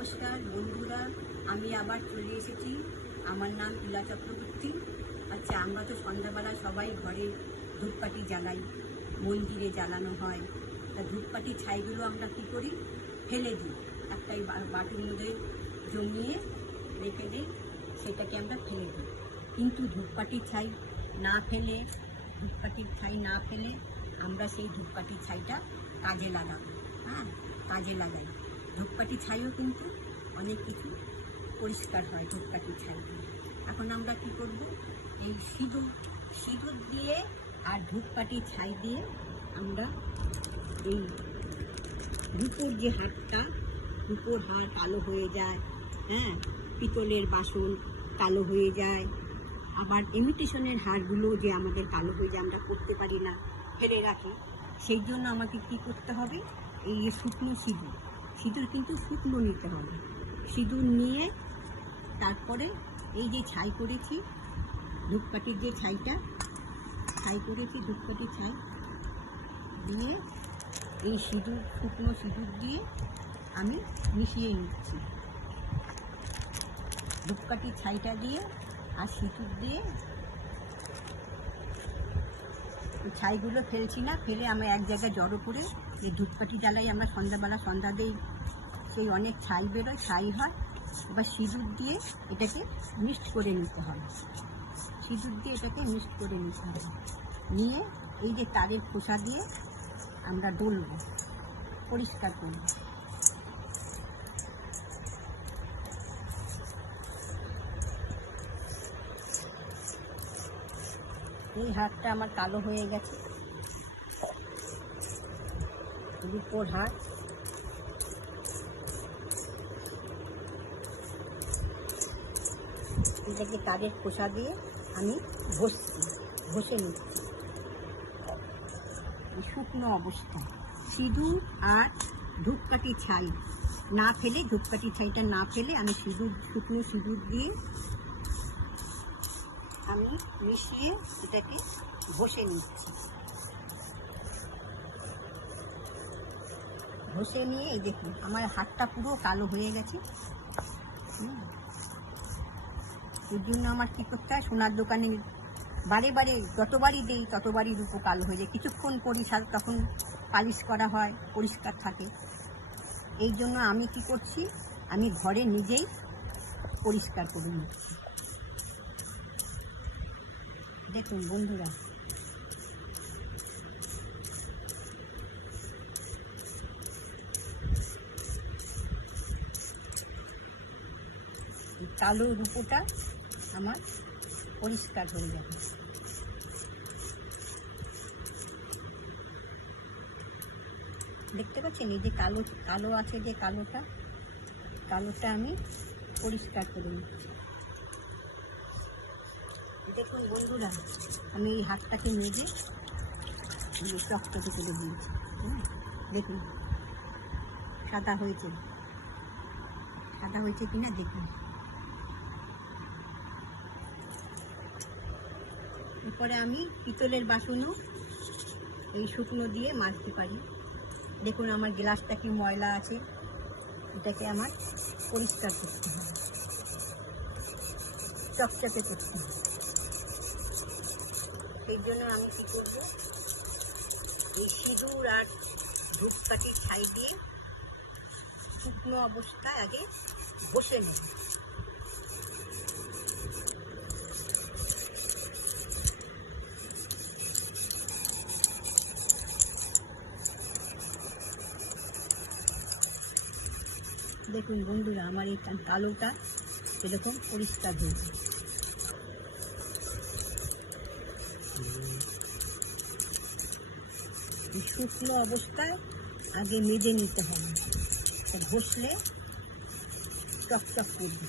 নমস্কার বন্ধুরা, আমি আবার চলে এসেছি। আমার নাম ইলা চক্রবর্তী। আচ্ছা, আমরা তো সন্ধ্যাবেলা সবাই ঘরে ধূপকাঠি জ্বালাই, মন্দিরে জ্বালানো হয়। তা ধূপকাঠির ছাইগুলো আমরা কী করি, ফেলে দিই। একটাই বাটির মধ্যে জমিয়ে রেখে দিই, সেটাকে আমরা ফেলে দিই। কিন্তু ধূপকাঠির ছাই না ফেলে আমরা সেই ধূপকাঠির ছাইটা কাজে লাগাবো। কাজে লাগাই। ধূপকাঠির ছাইও কিন্তু অনেক কিছু পরিষ্কার হয় ধূপকাঠির ছাই দিয়ে। এখন আমরা কি করব, এই সিঁদুর দিয়ে আর ধূপকাঠির ছাই দিয়ে আমরা এই রূপোর যে হারটা, রূপোর হার কালো হয়ে যায়, পিতলের বাসন কালো হয়ে যায়, আবার ইমিটেশনের হারগুলো যে আমাদের কালো হয়ে যায়, আমরা করতে পারি না, ফেলে রাখি। সেই জন্য আমাকে কি করতে হবে, এই শুকনো সিঁদুর কিন্তু শুকনো নিতে হবে। সিঁদুর নিয়ে তারপরে এই যে ছাই করেছি, ধূপকাঠির যে ছাই করেছি, ধূপকাঠির ছাই দিয়ে এই শুকনো সিঁদুর দিয়ে আমি মিশিয়ে নিচ্ছি। ধূপকাঠির ছাইটা দিয়ে আর সিঁদুর দিয়ে ছাইগুলো ফেলছি না, ফেলে আমি এক জায়গায় জড়ো করে এই ধূপকাঠি জ্বালাই। আমরা সন্ধ্যাবেলা সন্ধ্যা দিই, সেই অনেক ছাই বেরোয়, ছাই হয়। এবার সিঁদুর দিয়ে এটাকে মিক্সড করে নিতে হবে। নিয়ে এই যে তারের খোসা দিয়ে আমরা ডলবো, পরিষ্কার করব। এই হাতটা আমার কালো হয়ে গেছে, রূপোর হাত। এটাকে তারের খোসা দিয়ে আমি ঘষে নিচ্ছি শুকনো অবস্থায়। সিঁদুর আর ধূপকাঠির ছাই না ফেলে, ধূপকাঠির ছাইটা না ফেলে আমি শুকনো সিঁদুর দিয়ে আমি মিশিয়ে এটাকে ঘষে নিচ্ছি। ঘষে নিয়ে এই দেখুন আমার হাতটা পুরো কালো হয়ে গেছে। এর জন্য আমার কী করতে হয়, সোনার দোকানে বারে যতবারই দিই ততবারই রূপো কালো হয়ে যায়। কিছুক্ষণ করি তখন পালিশ করা হয়, পরিষ্কার থাকে। এই জন্য আমি কি করছি, আমি ঘরে নিজেই পরিষ্কার করে নিচ্ছি। দেখুন বন্ধুরা, কালো রূপোটা আমার পরিষ্কার হয়ে যাবে। দেখতে পাচ্ছেন এই যে কালো আছে, যে কালোটা আমি পরিষ্কার করে নিচ্ছি। দেখুন বন্ধুরা, আমি এই হাতটাকে মেজে চকচকে করে দিয়েছি। দেখুন সাদা হয়েছে কিনা দেখুন। এরপরে আমি পিতলের বাসনও এই শুকনো দিয়ে মাজতে পারি। দেখুন আমার গ্লাসটা কি ময়লা আছে, এটাকে আমার পরিষ্কার করতে হবে, চকচকে করতে হবে। সেই জন্য আমি কী করব, এই সিঁদুর আর ধূপকাঠির ছাই দিয়ে শুকনো অবস্থায় আগে ঘষে নেব। দেখুন বন্ধুরা, আমার এই কালোটা এরকম পরিষ্কার হয়েছে। শুকনো অবস্থায় আগে মেজে নিতে হবে, ঘষলে চকচক করবে।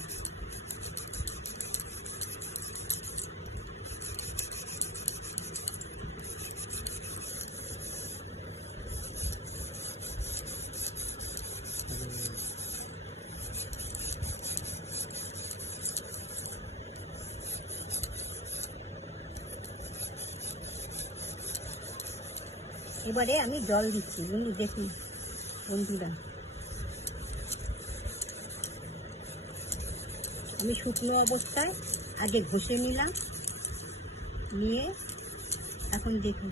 এবারে আমি জল দিচ্ছি। দেখুন বন্ধুরা, আমি শুকনো অবস্থায় আগে ঘষে নিলাম, নিয়ে এখন দেখুন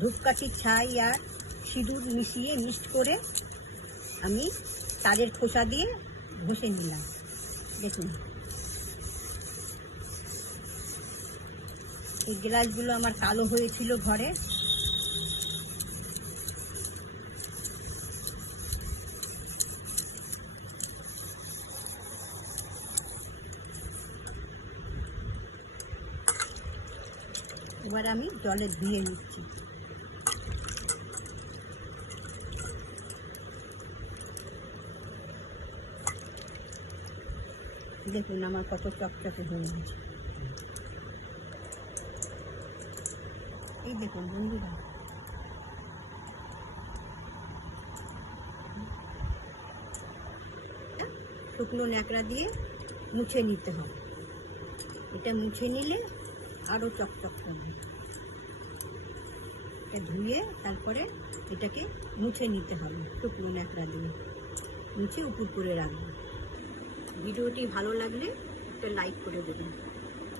ধূপকাঠির ছাই আর সিঁদুর মিশিয়ে মিক্সড করে আমি তারের খোসা দিয়ে ঘষে নিলাম। দেখুন এই গ্লাসগুলো আমার কালো হয়েছিল ঘরে, এবার আমি জলে ধুয়ে নিচ্ছি। দেখুন আমার কত চকচকে হয়ে গেছে। এই দেখুন বন্ধুরা, শুকনো ন্যাকড়া দিয়ে মুছে নিতে হবে। এটা মুছে নিলে আরও চকচক করবে। এটা ধুয়ে তারপরে এটাকে মুছে নিতে হবে, শুকনো ন্যাকড়া দিয়ে মুছে উপর করে রাখবো। ভিডিওটি ভালো লাগলে একটা লাইক করে দেবেন।